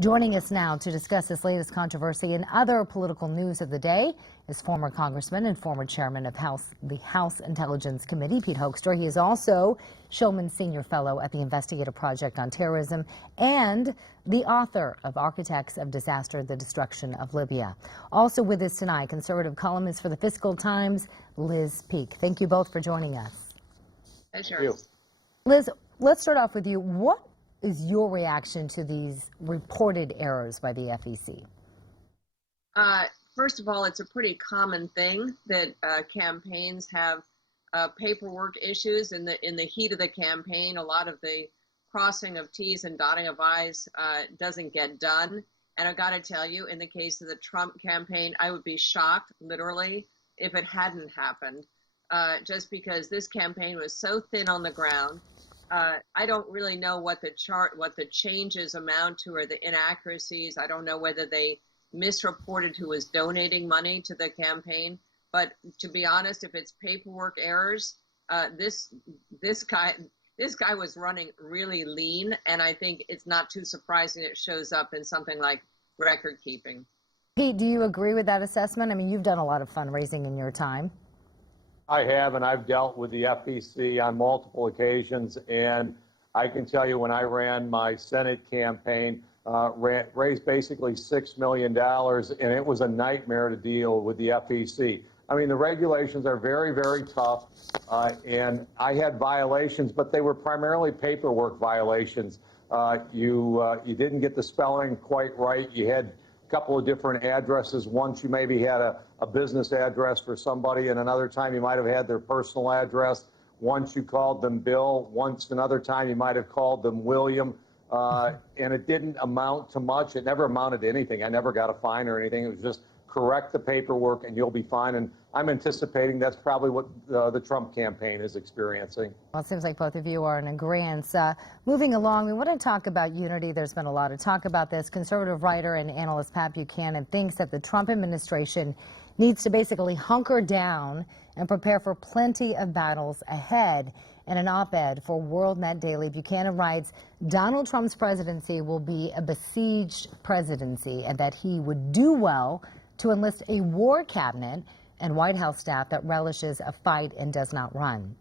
Joining us now to discuss this latest controversy and other political news of the day is former Congressman and former Chairman of the House Intelligence Committee, Pete Hoekstra. He is also Shulman Senior Fellow at the Investigative Project on Terrorism and the author of Architects of Disaster, The Destruction of Libya. Also with us tonight, conservative columnist for the Fiscal Times, Liz Peek. Thank you both for joining us. Thank you. Liz, let's start off with you. What is your reaction to these reported errors by the FEC? First of all, it's a pretty common thing that campaigns have paperwork issues in the heat of the campaign. A lot of the crossing of T's and dotting of I's doesn't get done. And I've got to tell you, in the case of the Trump campaign, I would be shocked, literally, if it hadn't happened, just because this campaign was so thin on the ground. I don't really know what the changes amount to or the inaccuracies. I don't know whether they misreported who was donating money to the campaign. But to be honest, if it's paperwork errors, this guy was running really lean, and I think it's not too surprising it shows up in something like record keeping. Pete, do you agree with that assessment? I mean, you've done a lot of fundraising in your time. I have, and I've dealt with the FEC on multiple occasions, and I can tell you when I ran my Senate campaign, raised basically $6 million, and it was a nightmare to deal with the FEC. I mean, the regulations are very, very tough, and I had violations, but they were primarily paperwork violations. You didn't get the spelling quite right. You had a couple of different addresses. Once you maybe had a business address for somebody, and another time you might have had their personal address. Once you called them Bill, once another time you might have called them William, and it didn't amount to much. It never amounted to anything. I never got a fine or anything. It was just correct the paperwork and you'll be fine. And I'm anticipating that's probably what the Trump campaign is experiencing. Well, it seems like both of you are in agreement. Moving along, we want to talk about unity. There's been a lot of talk about this. Conservative writer and analyst Pat Buchanan thinks that the Trump administration needs to basically hunker down and prepare for plenty of battles ahead. In an op-ed for WorldNet Daily, Buchanan writes, Donald Trump's presidency will be a besieged presidency and that he would do well to enlist a war cabinet and White House staff that relishes a fight and does not run.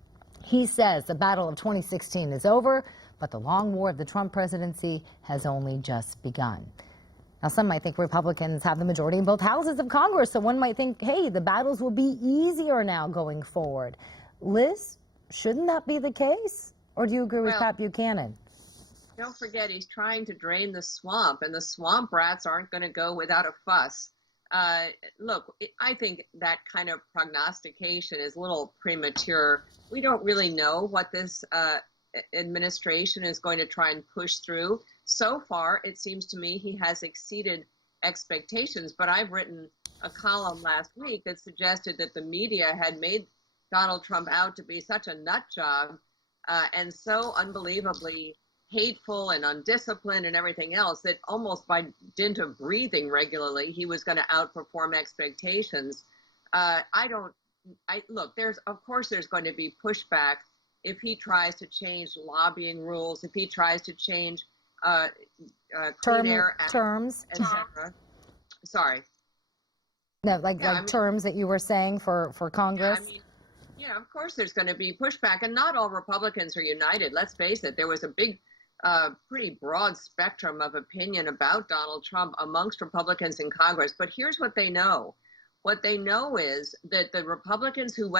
He says the battle of 2016 is over, but the long war of the Trump presidency has only just begun. Now, some might think Republicans have the majority in both houses of Congress, so one might think, hey, the battles will be easier now going forward. Liz, shouldn't that be the case? Or do you agree with Pat Buchanan? Don't forget, he's trying to drain the swamp, and the swamp rats aren't going to go without a fuss. Look, I think that kind of prognostication is a little premature. We don't really know what this administration is going to try and push through. So far, it seems to me he has exceeded expectations, but I've written a column last week that suggested that the media had made Donald Trump out to be such a nut job and so unbelievably hateful and undisciplined and everything else that almost by dint of breathing regularly, he was going to outperform expectations. Look, of course there's going to be pushback if he tries to change lobbying rules, if he tries to change Clean Air Act, terms, etc. Sorry. No, like terms that you were saying for Congress. Yeah, I mean, yeah, of course there's going to be pushback, and not all Republicans are united. Let's face it, there was a big, pretty broad spectrum of opinion about Donald Trump amongst Republicans in Congress. But here's what they know. What they know is that the Republicans who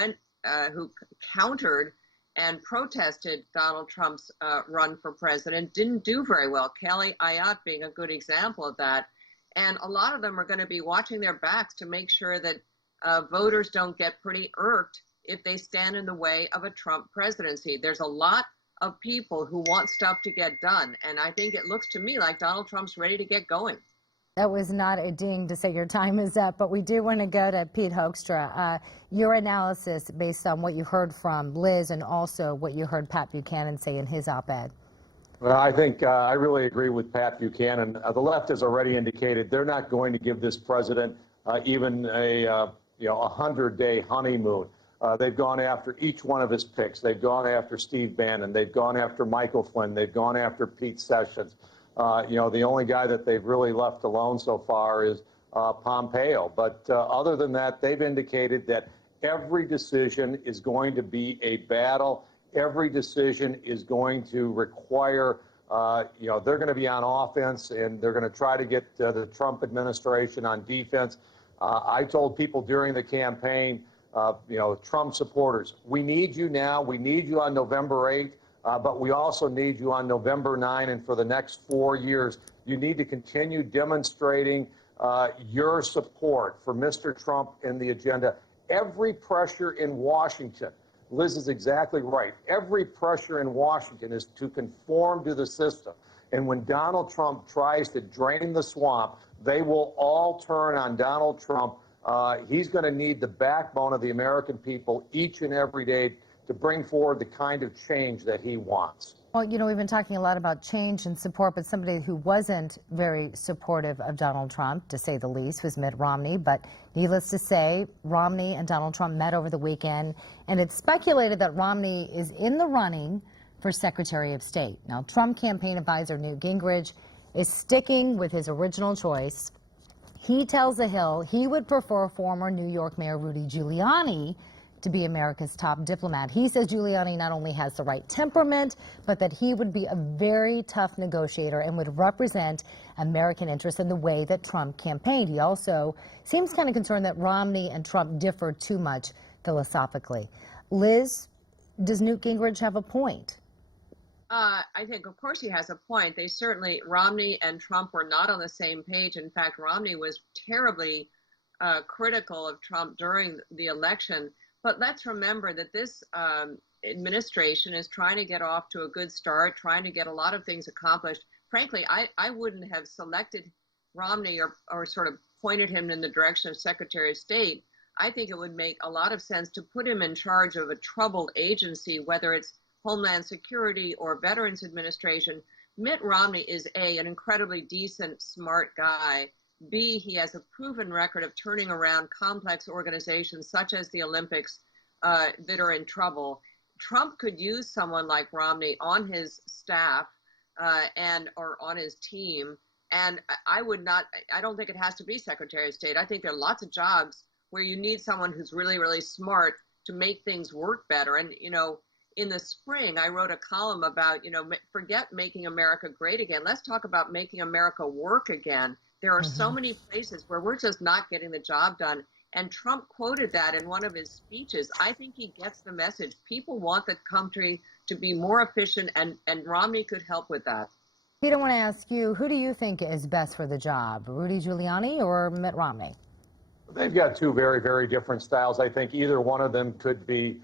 countered and protested Donald Trump's run for president didn't do very well. Kelly Ayotte being a good example of that. And a lot of them are going to be watching their backs to make sure that voters don't get pretty irked if they stand in the way of a Trump presidency. There's a lot of people who want stuff to get done, and I think it looks to me like Donald Trump's ready to get going. That was not a ding to say your time is up, but we do want to go to Pete Hoekstra. Your analysis based on what you heard from Liz and also what you heard Pat Buchanan say in his op-ed. Well, I think I really agree with Pat Buchanan. The left has already indicated they're not going to give this president even a 100-day honeymoon. They've gone after each one of his picks. They've gone after Steve Bannon. They've gone after Michael Flynn. They've gone after Pete Sessions. The only guy that they've really left alone so far is Pompeo. But other than that, they've indicated that every decision is going to be a battle. Every decision is going to require, they're going to be on offense, and they're going to try to get the Trump administration on defense. I told people during the campaign, Trump supporters, we need you now. We need you on November 8th, but we also need you on November 9th and for the next 4 years. You need to continue demonstrating your support for Mr. Trump and the agenda. Every pressure in Washington, Liz is exactly right. Every pressure in Washington is to conform to the system. And when Donald Trump tries to drain the swamp, they will all turn on Donald Trump. He's going to need the backbone of the American people each and every day to bring forward the kind of change that he wants. Well, we've been talking a lot about change and support, but somebody who wasn't very supportive of Donald Trump, to say the least, was Mitt Romney. But needless to say, Romney and Donald Trump met over the weekend, and it's speculated that Romney is in the running for Secretary of State. Now, Trump campaign advisor Newt Gingrich is sticking with his original choice. He tells The Hill he would prefer former New York Mayor Rudy Giuliani to be America's top diplomat. He says Giuliani not only has the right temperament, but that he would be a very tough negotiator and would represent American interests in the way that Trump campaigned. He also seems kind of concerned that Romney and Trump differ too much philosophically. Liz, does Newt Gingrich have a point? I think, of course, he has a point. Romney and Trump were not on the same page. In fact, Romney was terribly critical of Trump during the election. But let's remember that this administration is trying to get off to a good start, trying to get a lot of things accomplished. Frankly, I wouldn't have selected Romney or sort of pointed him in the direction of Secretary of State. I think it would make a lot of sense to put him in charge of a troubled agency, whether it's Homeland Security or Veterans Administration. Mitt Romney is A, an incredibly decent, smart guy. B, he has a proven record of turning around complex organizations such as the Olympics that are in trouble. Trump could use someone like Romney on his staff or on his team. And I don't think it has to be Secretary of State. I think there are lots of jobs where you need someone who's really, really smart to make things work better. And, in the spring, I wrote a column about, forget making America great again. Let's talk about making America work again. There are so many places where we're just not getting the job done. And Trump quoted that in one of his speeches. I think he gets the message. People want the country to be more efficient, and Romney could help with that. Pete, I want to ask you, who do you think is best for the job, Rudy Giuliani or Mitt Romney? They've got two very, very different styles. I think either one of them could be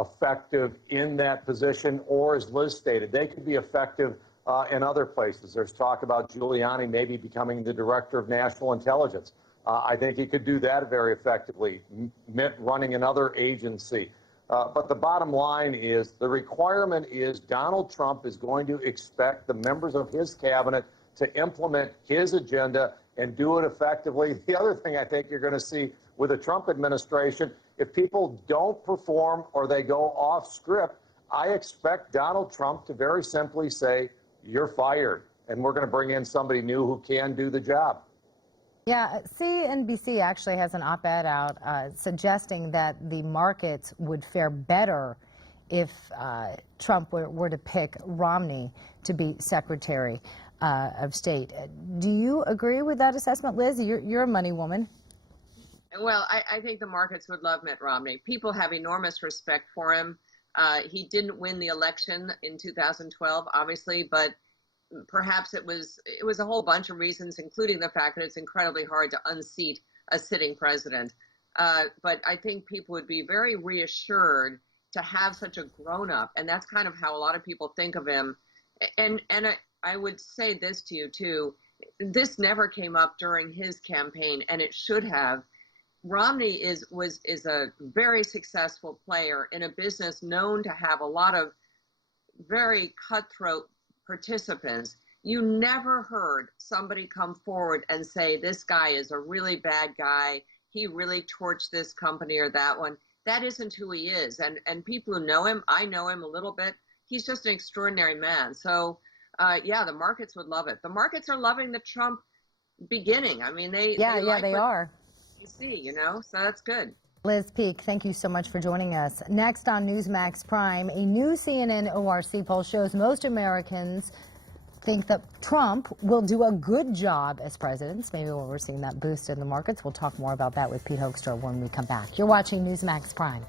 effective in that position, or as Liz stated, they could be effective in other places. There's talk about Giuliani maybe becoming the director of national intelligence. I think he could do that very effectively. Mitt running another agency. But the bottom line is the requirement is Donald Trump is going to expect the members of his cabinet to implement his agenda and do it effectively. The other thing I think you're going to see with the Trump administration, if people don't perform or they go off script, I expect Donald Trump to very simply say, you're fired, and we're going to bring in somebody new who can do the job. Yeah, CNBC actually has an op-ed out suggesting that the markets would fare better if Trump were to pick Romney to be Secretary of State. Do you agree with that assessment, Liz? You're a money woman. Well, I think the markets would love Mitt Romney. People have enormous respect for him. He didn't win the election in 2012, obviously, but perhaps it was a whole bunch of reasons, including the fact that it's incredibly hard to unseat a sitting president. But I think people would be very reassured to have such a grown-up, and that's kind of how a lot of people think of him. And I would say this to you, too. This never came up during his campaign, and it should have. Romney is a very successful player in a business known to have a lot of very cutthroat participants. You never heard somebody come forward and say, this guy is a really bad guy. He really torched this company or that one. That isn't who he is. And people who know him, I know him a little bit. He's just an extraordinary man. So yeah, the markets would love it. The markets are loving the Trump beginning. I mean, they like they what are. they see, you know, so that's good. Liz Peek, thank you so much for joining us. Next on Newsmax Prime, a new CNN ORC poll shows most Americans think that Trump will do a good job as president. Maybe we're seeing that boost in the markets. We'll talk more about that with Pete Hoekstra when we come back. You're watching Newsmax Prime.